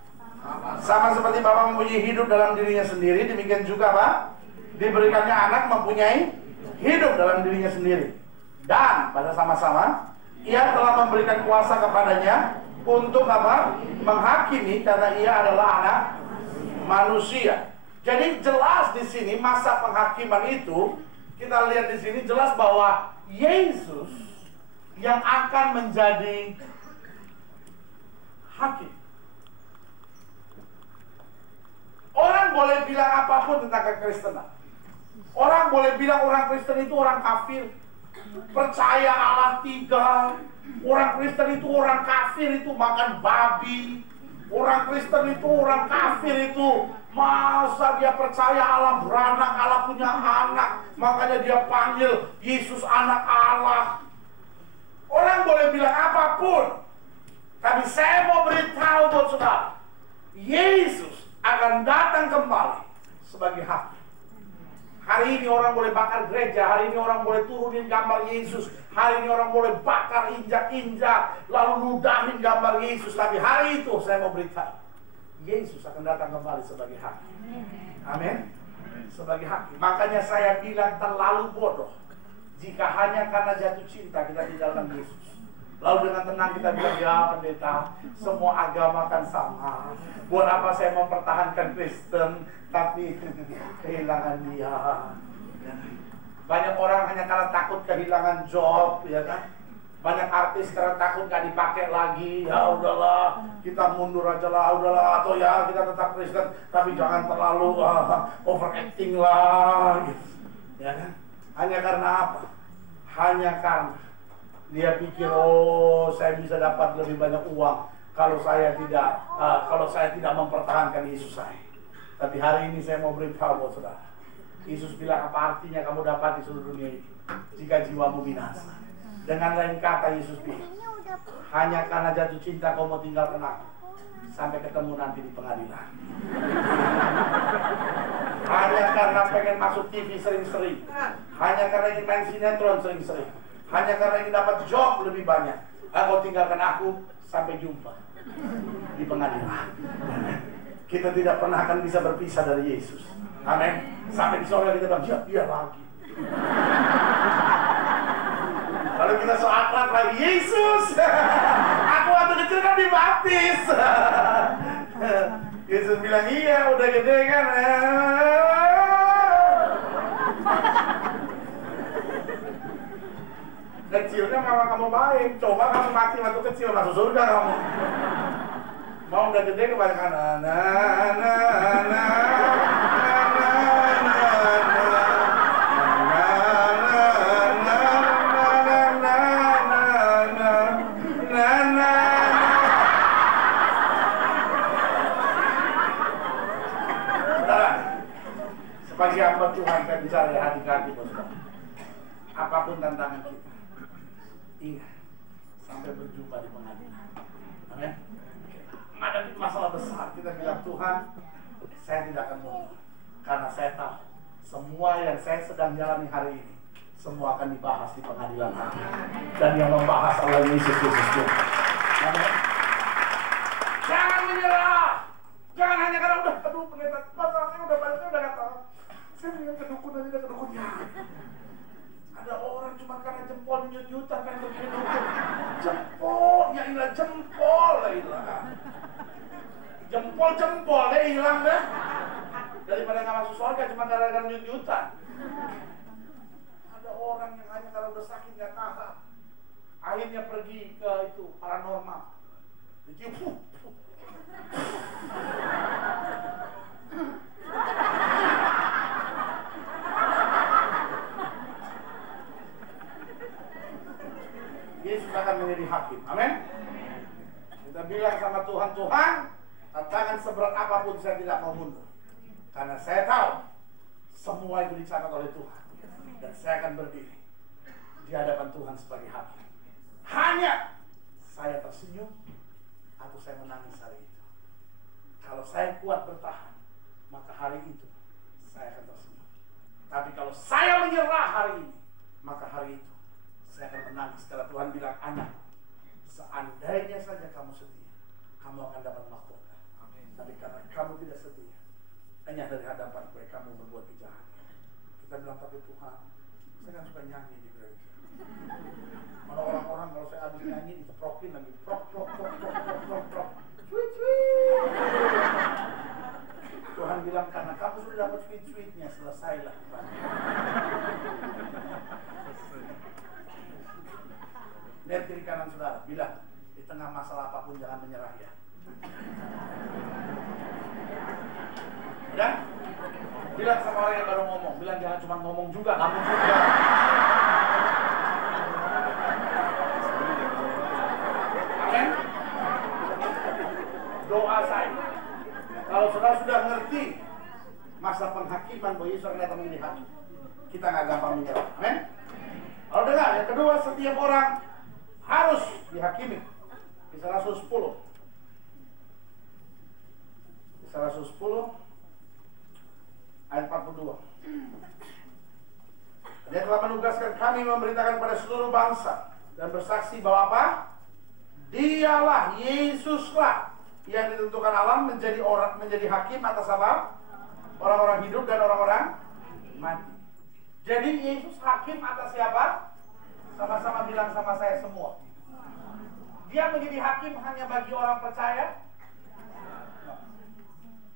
Sama seperti Bapa mempunyai hidup dalam dirinya sendiri, demikian juga apa? Diberikannya anak mempunyai hidup dalam dirinya sendiri. Dan pada sama-sama ia telah memberikan kuasa kepadanya untuk apa? Menghakimi, karena ia adalah anak manusia. Jadi jelas di sini masa penghakiman itu, kita lihat di sini jelas bahwa Yesus yang akan menjadi hakim. Orang boleh bilang apapun tentang kekristenan. Orang boleh bilang orang Kristen itu orang kafir, percaya Allah 3. Orang Kristen itu orang kafir, itu makan babi, Orang Kristen itu, orang kafir itu, masa dia percaya Allah beranak, Allah punya anak, makanya dia panggil Yesus anak Allah. Orang boleh bilang apapun, tapi saya mau beritahu buat saudara, Yesus akan datang kembali sebagai hakim. Hari ini orang boleh bakar gereja, hari ini orang boleh turunin gambar Yesus, hari ini orang boleh bakar injak-injak, lalu ludahin gambar Yesus. Tapi hari itu saya mau beritahu, Yesus akan datang kembali sebagai hakim. Amin. Sebagai hakim. Makanya saya bilang terlalu bodoh jika hanya karena jatuh cinta kita tinggalkan Yesus. Lalu dengan tenang kita bilang, ya pendeta, semua agama kan sama. Buat apa saya mempertahankan Kristen, tapi kehilangan dia. Banyak orang hanya karena takut kehilangan job, ya kan? Banyak artis karena takut gak dipakai lagi. Ya udahlah, kita mundur aja lah, udahlah. Atau ya kita tetap Kristen, tapi jangan terlalu overacting lah, gitu. Ya kan? Hanya karena apa? Hanya karena dia pikir, oh saya bisa dapat lebih banyak uang kalau saya tidak mempertahankan Yesus saya. Tapi hari ini saya mau beritahu buat saudara, Yesus bilang, apa artinya kamu dapat di seluruh dunia ini jika jiwamu binasa? Dengan lain kata Yesus bilang, hanya karena jatuh cinta kau mau tinggalkan aku, sampai ketemu nanti di pengadilan. Hanya karena pengen masuk TV sering-sering, hanya karena ingin main sinetron sering-sering, hanya karena ingin dapat job lebih banyak, kau tinggalkan aku, sampai jumpa di pengadilan. Kita tidak pernah akan bisa berpisah dari Yesus. Amin. Sampai di sorga kita bilang, ya dia lagi. Lalu kita so akrab lagi, Yesus, aku waktu kecil kan dibaptis. Yesus bilang, iya udah gede kan. Kecilnya memang kamu baik, coba kamu mati waktu kecil, masuk surga kamu. Mau udah gede kebanyakan sebagai hamba Tuhan saya bicara hati-hati bos. Apapun tantangan kita, ingat sampai berjumpa di pengadilan. Amin. Ada masalah besar, kita bilang, Tuhan, saya tidak akan mundur, karena saya tahu semua yang saya sedang jalani hari ini semua akan dibahas di pengadilan hakim, dan yang membahas adalah Yesus Kristus. Amin. Jangan menyerah, jangan hanya karena udah aduh pendeta masalahnya udah banyak, udah nggak tahu, saya ingin kedukun aja udah kedukunnya. Ada orang cuma karena jempol nyut-nyutan kan begini dukun, jempolnya hilang, jempol lah hilang. Jempol hilang deh. Daripada nggak masuk surga cuma gara-gara nyut-nyutan. Ada orang yang hanya kalau udah sakit nggak tahan, akhirnya pergi ke itu paranormal. Jadi Yesus akan menjadi hakim. Amin. Kita bilang sama Tuhan, Tuhan, tantangan seberat apapun saya tidak mau mundur, karena saya tahu semua itu dicatat oleh Tuhan, dan saya akan berdiri di hadapan Tuhan sebagai hakim. Hanya saya tersenyum atau saya menangis hari itu. Kalau saya kuat bertahan, maka hari itu saya akan tersenyum. Tapi kalau saya menyerah hari ini, maka hari itu saya akan menangis. Karena Tuhan bilang, anak, seandainya saja kamu setia, kamu akan dapat mahkota. Tapi karena kamu tidak setia, hanya dari hadapan gue kamu berbuat kejahatan. Kita bilang, tapi Tuhan, saya kan suka nyanyi di gereja. Mana orang-orang kalau saya habis nyanyi diceprokin lagi, prok. Sweet. Tuhan bilang, karena kamu sudah dapat sweet-sweetnya, selesailah. Lihat kiri kanan saudara, bilang, di tengah masalah apapun jangan menyerah ya. Udah? Bilang sama orang yang baru ngomong, bilang jangan cuma ngomong juga, kamu juga. Amin? doa saya. Kalau saudara sudah ngerti masa penghakiman bahwa Yesus akan datang menjadi hakim, kita nggak gampang menyerah. Amin. Kalau dengar, yang kedua, setiap orang harus dihakimi. Kisah Rasul 10. Kisah Rasul 10 ayat 42. Dia telah menugaskan kami memberitakan kepada seluruh bangsa dan bersaksi bahwa apa? Dialah, Yesuslah yang ditentukan Allah menjadi hakim atas apa? Orang-orang hidup dan orang-orang mati. Jadi Yesus hakim atas siapa? Sama-sama bilang sama saya semua. Dia menjadi hakim hanya bagi orang percaya?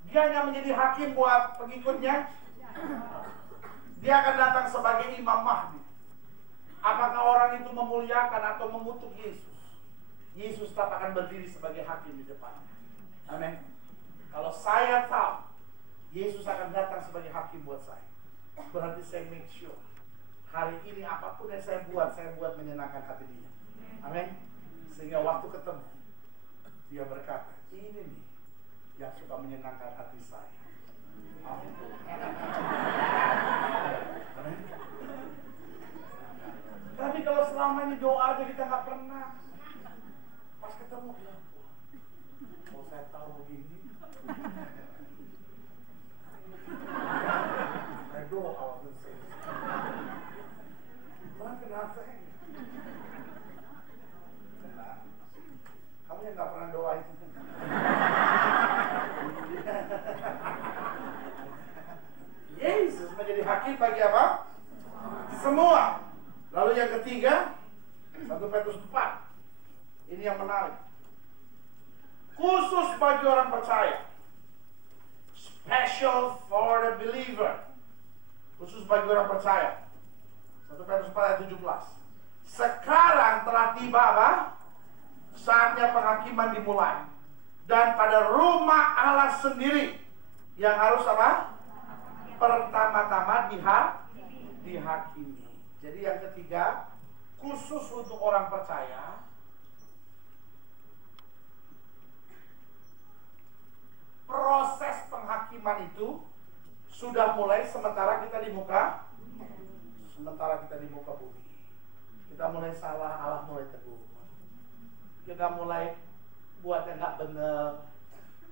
Dia hanya menjadi hakim buat pengikutnya? Dia akan datang sebagai Imam Mahdi. Apakah orang itu memuliakan atau mengutuk Yesus? Yesus tetap akan berdiri sebagai hakim di depan. Amin. Kalau saya tahu Yesus akan datang sebagai hakim buat saya, berarti saya make sure hari ini apapun yang saya buat menyenangkan hati dia. Amin. Sehingga waktu ketemu dia berkata, ini nih yang suka menyenangkan hati saya. Amin. Amin. Tapi kalau selama ini doa aja kita nggak pernah, pas ketemu bilang, kalau saya tahu begini, saya doa waktu itu. Tuhan kenapa saya? Kenapa? Kamu yang nggak pernah doa itu. Yesus menjadi hakim bagi apa? Semua. Lalu yang ketiga, 1 Petrus 4. Ini yang menarik. Khusus bagi orang percaya. Special for the believer. Khusus bagi orang percaya. 1 Petrus 4 ayat 17. Sekarang telah tiba apa? Saatnya penghakiman dimulai. Dan pada rumah Allah sendiri yang harus apa? Pertama-tama dihakimi. Jadi yang ketiga, khusus untuk orang percaya, proses penghakiman itu sudah mulai sementara kita di muka bumi. Kita mulai salah, Allah mulai tegur. Kita mulai buat yang nggak benar.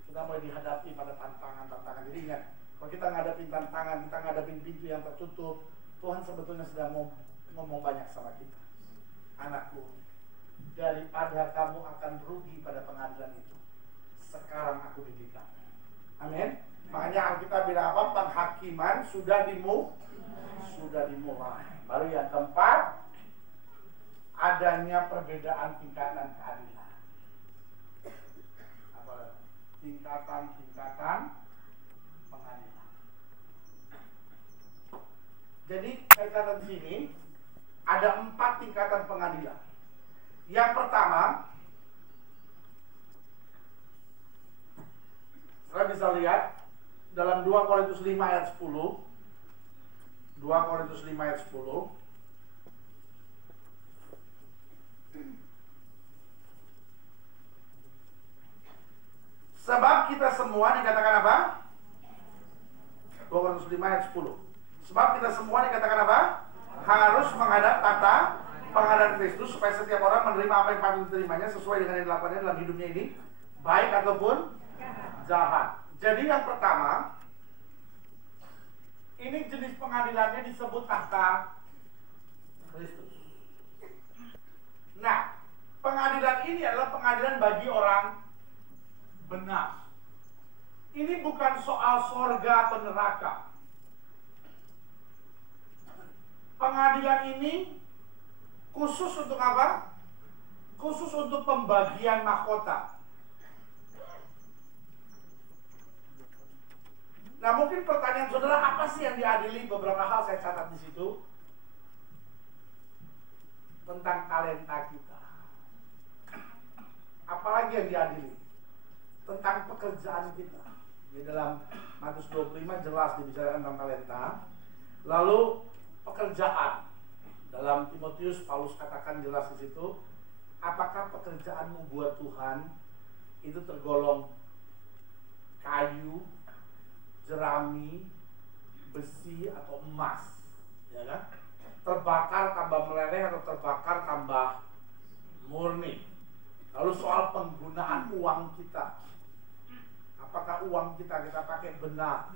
Kita mulai dihadapi pada tantangan-tantangan. Jadi ingat, kalau kita ngadapin tantangan, kita ngadapin pintu yang tertutup, Tuhan sebetulnya sedang mau ngomong banyak sama kita. Anakku, daripada kamu akan rugi pada pengadilan itu, sekarang aku didik kamu. Amin. Makanya Alkitab bilang apa? Penghakiman sudah dimulai. Baru yang keempat, adanya perbedaan tingkatan keadilan. Apa? Tingkatan pengadilan. Jadi catatan di sini ada 4 tingkatan pengadilan. Yang pertama, saudara bisa lihat dalam 2 Korintus 5 ayat 10. 2 Korintus 5 ayat 10. Sebab kita semua dikatakan apa? 2 Korintus 5 ayat 10. Sebab kita semua dikatakan apa? Harus menghadap tata pengadilan Kristus, supaya setiap orang menerima apa yang patut diterimanya sesuai dengan yang dilakukannya dalam hidupnya ini, baik ataupun jahat. Jadi yang pertama, ini jenis pengadilannya disebut tahta Kristus. Nah, pengadilan ini adalah pengadilan bagi orang benar. Ini bukan soal sorga atau neraka. Pengadilan ini khusus untuk apa? Khusus untuk pembagian mahkota. Nah, mungkin pertanyaan saudara, apa sih yang diadili? Beberapa hal saya catat di situ tentang talenta kita. Apalagi yang diadili? Tentang pekerjaan kita. Di dalam Matius 25 jelas dibicarakan tentang talenta. Lalu pekerjaan. Dalam Timotius Paulus katakan jelas di situ, apakah pekerjaanmu buat Tuhan itu tergolong kayu, jerami, besi atau emas, ya kan? Terbakar tambah meleleh atau terbakar tambah murni. Lalu soal penggunaan uang kita, apakah uang kita pakai benar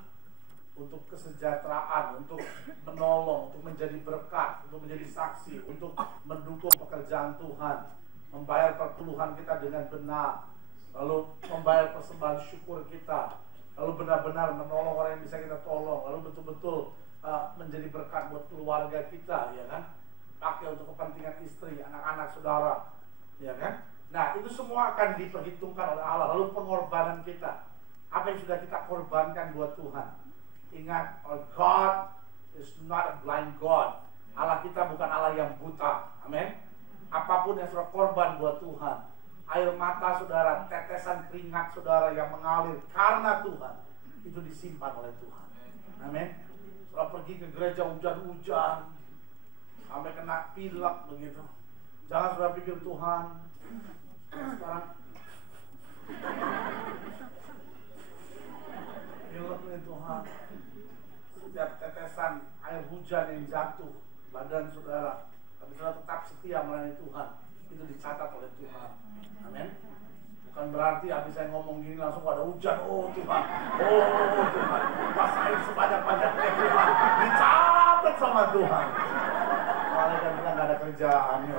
untuk kesejahteraan, untuk menolong, untuk menjadi berkat, untuk menjadi saksi, untuk mendukung pekerjaan Tuhan, membayar perpuluhan kita dengan benar, lalu membayar persembahan syukur kita, lalu benar-benar menolong orang yang bisa kita tolong, lalu betul-betul menjadi berkat buat keluarga kita, ya kan? Pakai untuk kepentingan istri, anak-anak, saudara, ya kan? Nah, itu semua akan diperhitungkan oleh Allah. Lalu pengorbanan kita, apa yang sudah kita korbankan buat Tuhan. Ingat, our God is not a blind God. Allah kita bukan Allah yang buta. Amin. Apapun yang sudah korban buat Tuhan, air mata saudara, tetesan keringat saudara yang mengalir karena Tuhan, itu disimpan oleh Tuhan. Amin. Saudara pergi ke gereja hujan-hujan sampai kena pilek begitu, jangan saudara pikir Tuhan sekarang pilek nih Tuhan. Setiap tetesan air hujan yang jatuh badan saudara, tapi saudara tetap setia melayani Tuhan, itu dicatat oleh Tuhan. Amin. Bukan berarti habis saya ngomong gini langsung ada hujan, oh Tuhan, oh Tuhan, basahin sebanyak-banyaknya Tuhan, dicatat sama Tuhan. Malaikat bilang gak ada kerjaan ya.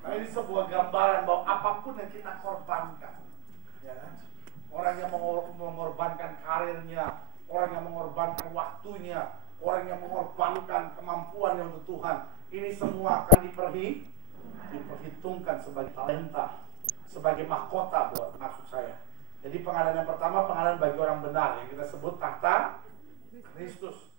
Nah, ini sebuah gambaran bahwa apapun yang kita korbankan, ya kan? Orang yang mengorbankan karirnya, orang yang mengorbankan waktunya, orang yang mengorbankan kemampuannya untuk Tuhan, ini semua akan diperhitungkan sebagai talenta, sebagai mahkota buat maksud saya. Jadi pengadilan yang pertama, pengadilan bagi orang benar yang kita sebut tahta Kristus.